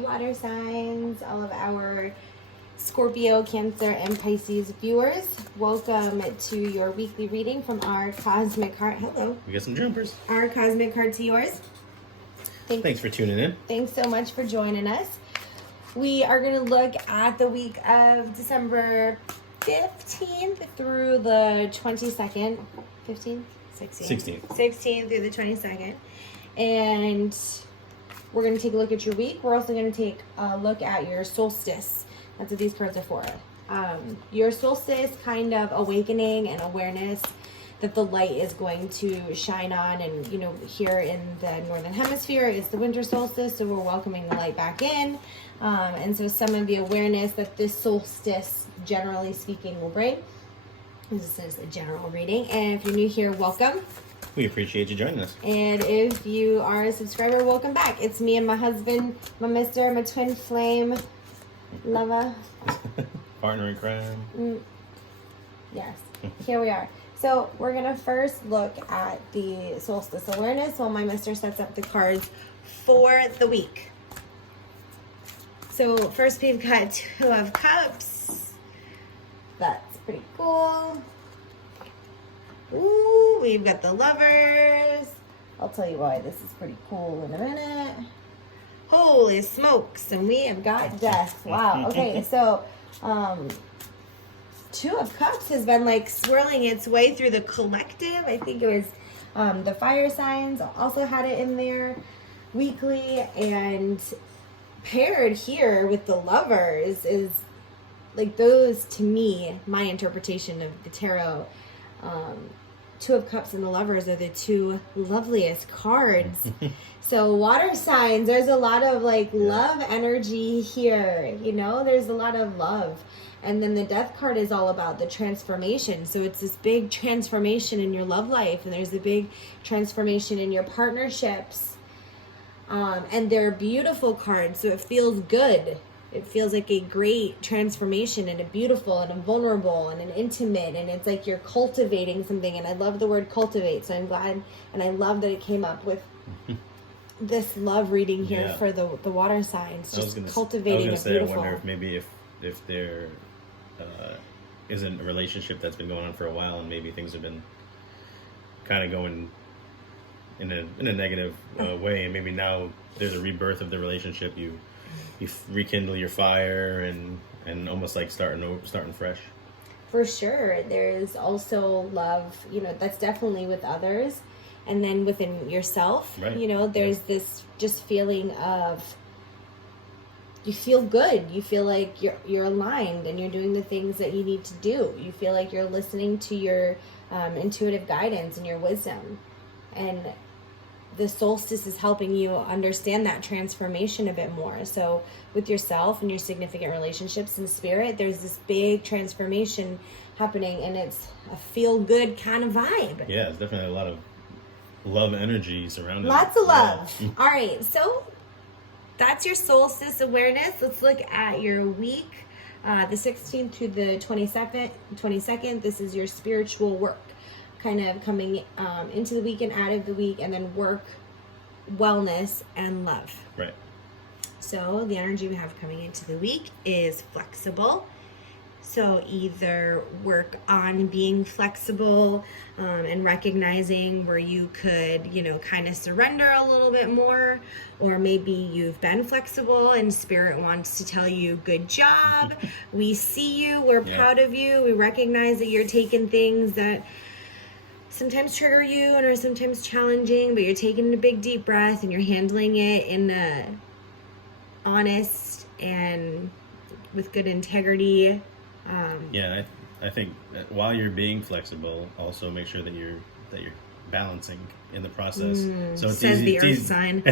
Water signs, all of our Scorpio, Cancer, and Pisces viewers, welcome to your weekly reading from our Cosmic Heart. Hello. We got some jumpers. Our Cosmic Heart to yours. Thanks for tuning in. Thanks so much for joining us. We are going to look at the week of December 15th through the 22nd. 15th? 16th. 16th through the 22nd. And we're going to take a look at your week. We're also going to take a look at your solstice. That's what these cards are for. Your solstice, kind of awakening and awareness that the light is going to shine on. And, you know, here in the Northern Hemisphere, it's the winter solstice, so we're welcoming the light back in. And so some of the awareness that this solstice, generally speaking, will bring. This is a general reading. And if you're new here, welcome. We appreciate you joining us. And if you are a subscriber, welcome back. It's me and my husband, my mister, my twin flame lover. Partner in crime. Yes, here we are. So we're going to first look at the solstice awareness while my mister sets up the cards for the week. So first we've got Two of Cups. That's pretty cool. Ooh, we've got the Lovers. I'll tell you why this is pretty cool in a minute. Holy smokes, and we have got Death. Wow. Okay, so Two of Cups has been like swirling its way through the collective. I think it was the fire signs also had it in there weekly, and paired here with the Lovers is like those, to me, my interpretation of the tarot. Two of Cups and the Lovers are the two loveliest cards. So water signs, there's a lot of like love energy here, you know, there's a lot of love. And then the Death card is all about the transformation. So it's this big transformation in your love life, and there's a big transformation in your partnerships. And they're beautiful cards, so it feels good. It feels like a great transformation, and a beautiful and a vulnerable and an intimate, and it's like you're cultivating something. And I love the word cultivate, so I'm glad, and I love that it came up with this love reading here for the water signs, just cultivating a beautiful. I wonder if maybe if there isn't a relationship that's been going on for a while, and maybe things have been kind of going in a negative way, and maybe now there's a rebirth of the relationship. You rekindle your fire and almost like starting fresh. For sure. There's also love, you know, that's definitely with others, and then within yourself. Right. You know, there's this just feeling of you feel good. You feel like you're aligned and you're doing the things that you need to do. You feel like you're listening to your intuitive guidance and your wisdom. And the solstice is helping you understand that transformation a bit more. So with yourself and your significant relationships and spirit, there's this big transformation happening, and it's a feel-good kind of vibe. Yeah, it's definitely a lot of love energy surrounding Lots of love. Yeah. All right, so that's your solstice awareness. Let's look at your week, the 16th to the 22nd. This is your spiritual work, kind of coming into the week and out of the week, and then work, wellness, and love. Right. So the energy we have coming into the week is flexible. So either work on being flexible and recognizing where you could, you know, kind of surrender a little bit more, or maybe you've been flexible and spirit wants to tell you, good job. We see you. We're proud of you. We recognize that you're taking things that sometimes trigger you and are sometimes challenging, but you're taking a big deep breath and you're handling it in a honest and with good integrity. I think that while you're being flexible, also make sure that you're balancing in the process. So it's says easy, the earth sign.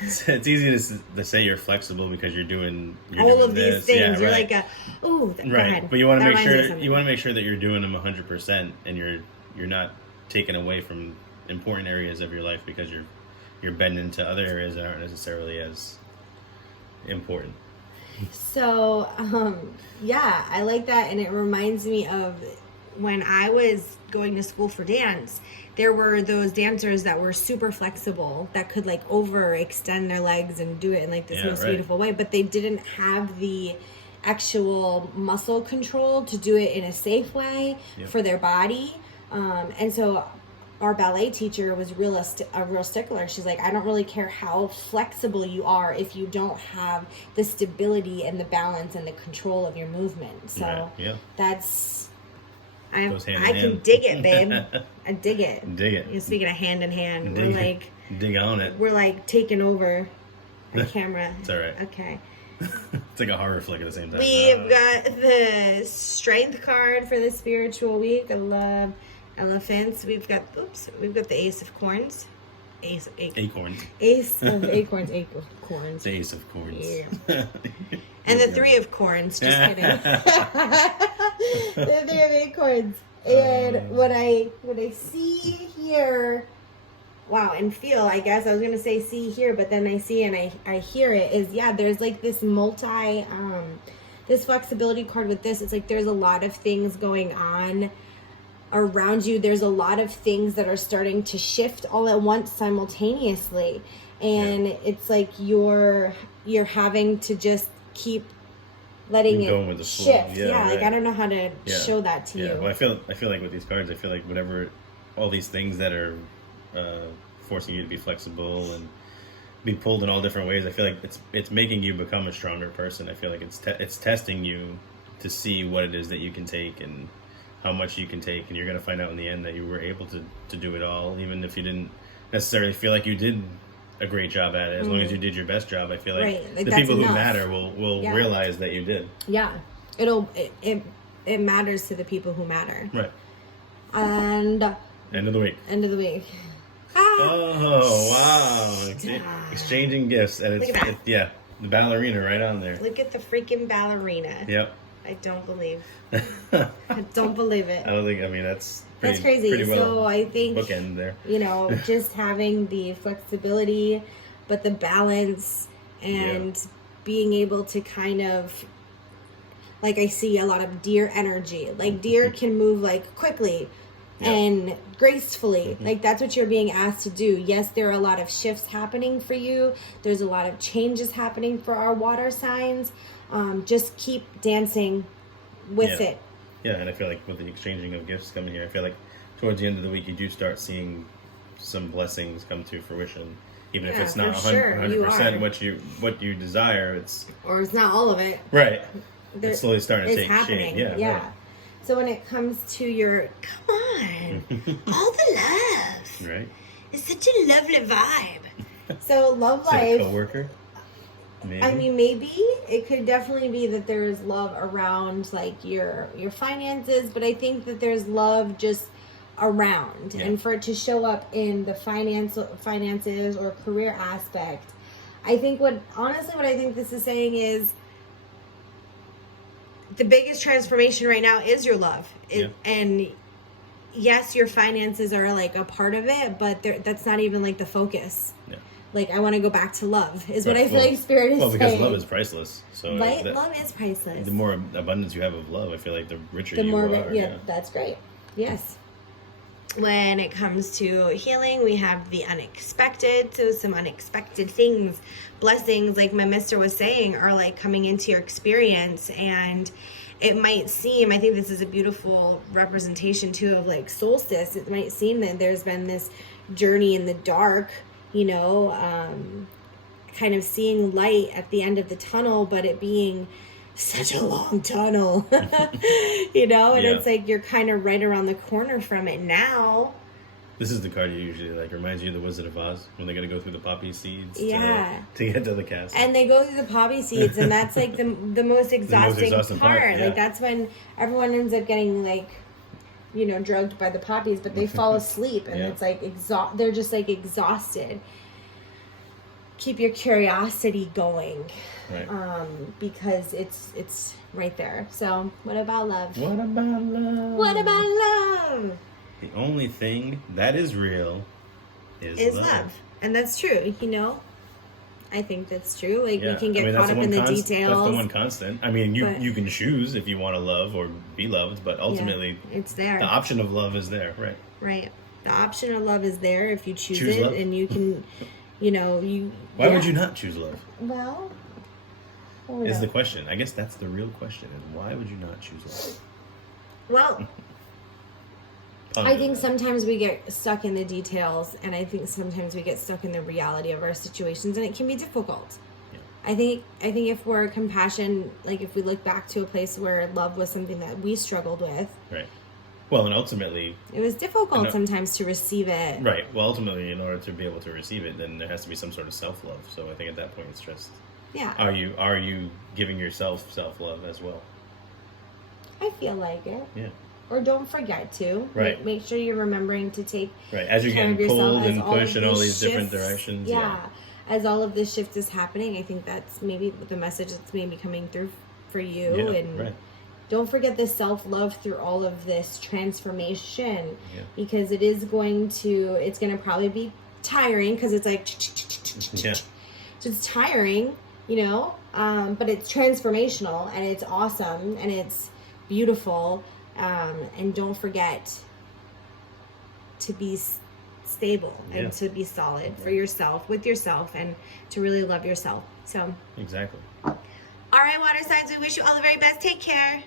It's easy to say you're flexible because you're doing all of this. these things. Yeah, you're right. like go ahead. But you want to make sure that you're doing them 100%, and you're not taken away from important areas of your life because you're bending into other areas that aren't necessarily as important. So, I like that, and it reminds me of when I was going to school for dance, there were those dancers that were super flexible that could like overextend their legs and do it in like this most beautiful way, but they didn't have the actual muscle control to do it in a safe way for their body. And so our ballet teacher was a real stickler. She's like, I don't really care how flexible you are if you don't have the stability and the balance and the control of your movement. So that's, I can dig it, babe. I dig it. Dig it. You're speaking of hand in hand. We're like, dig on it. We're like taking over the camera. It's all right. Okay. It's like a horror flick at the same time. We've got the strength card for the spiritual week. I love elephants. We've got the ace of corns. Ace of acorns. Ace of acorns. Acorns. The ace of corns. Yeah. And the three of corns. Just kidding. The three of acorns. And when I see, hear, wow, and feel, I guess I was gonna say see here, but then I see and I hear it is there's like this this flexibility card with this. It's like there's a lot of things going on around you. There's a lot of things that are starting to shift all at once simultaneously, and it's like you're having to just keep letting it shift. Like I don't know how to show that to you. Well, I feel like with these cards, I feel like whatever, all these things that are forcing you to be flexible and be pulled in all different ways, I feel like it's making you become a stronger person. I feel like it's testing you to see what it is that you can take and how much you can take, and you're going to find out in the end that you were able to do it all, even if you didn't necessarily feel like you did a great job at it. As long as you did your best job, I feel like the people who matter will realize that you did. Yeah, it matters to the people who matter. Right. And end of the week. Oh wow! Exchanging gifts, and the ballerina right on there. Look at the freaking ballerina. Yep. I don't believe. I don't believe it. I don't think. I mean, that's crazy. Pretty well so I think bookend there. Just having the flexibility, but the balance and being able to kind of, like, I see a lot of deer energy. Like deer can move like quickly and gracefully. Like that's what you're being asked to do. Yes, there are a lot of shifts happening for you. There's a lot of changes happening for our water signs. Just keep dancing with it. Yeah, and I feel like with the exchanging of gifts coming here, I feel like towards the end of the week you do start seeing some blessings come to fruition. Even if it's not 100% what you desire, it's not all of it. Right. It's slowly starting to take shape. Yeah. Right. So when it comes to your all the love. Right. It's such a lovely vibe. So love life. Coworker. Maybe. I mean, maybe it could definitely be that there is love around like your finances, but I think that there's love just around, and for it to show up in the finances or career aspect, I think what I think this is saying is the biggest transformation right now is your love, and yes, your finances are like a part of it, but that's not even like the focus. Yeah. Like, I want to go back to love, is what I feel like Spirit is saying. Well, because love is priceless. So love is priceless. The more abundance you have of love, I feel like the richer you are. Yeah, that's great. Yes. When it comes to healing, we have the unexpected. So some unexpected things, blessings, like my mister was saying, are like coming into your experience. And it might seem, I think this is a beautiful representation too of like solstice. It might seem that there's been this journey in the dark, kind of seeing light at the end of the tunnel, but it being such a long tunnel, and it's like you're kind of right around the corner from it now. This is the card you usually like, reminds you of the Wizard of Oz when they got to go through the poppy seeds to get to the castle. And they go through the poppy seeds, and that's like the most exhausting part. Like that's when everyone ends up getting like, drugged by the poppies, but they fall asleep, and it's like they're just like exhausted. Keep your curiosity going, right? Because it's right there. So, what about love? What about love? What about love? The only thing that is real is love, and that's true. I think that's true. Like, Yeah. we can get that's caught the up one in the That's details. the one constant. I mean, you But- you can choose if you want to love or be loved, but ultimately, it's there. the option of love is there, right? Right. The option of love is there if you choose Choose it, love. and you can, Why would you not choose love? Well, Is the question. I guess that's the real question. Is why would you not choose love? well, I think sometimes we get stuck in the details, and I think sometimes we get stuck in the reality of our situations, and it can be difficult. Yeah. I think if we're compassion, like if we look back to a place where love was something that we struggled with, Right. Well, and ultimately, it was difficult sometimes to receive it. right. Well, ultimately, in order to be able to receive it, then there has to be some sort of self-love. So I think at that point, it's just, Yeah. are you giving yourself self-love as well? I feel like it. Yeah. Or don't forget to. Right. Make sure you're remembering to take Right. As you're care getting of yourself pulled as and all of pushed in all these different shifts- directions. Yeah. As all of this shift is happening, I think that's maybe the message that's maybe coming through for you. Yeah, And right. don't forget the self-love through all of this transformation, Yeah. because it's going to probably be tiring, because it's like, Yeah. so it's tiring, but it's transformational, and it's awesome, and it's beautiful. And don't forget to be stable and Yeah. to be solid for yourself, with yourself, and to really love yourself. So, Exactly. all right, water signs, we wish you all the very best. Take care.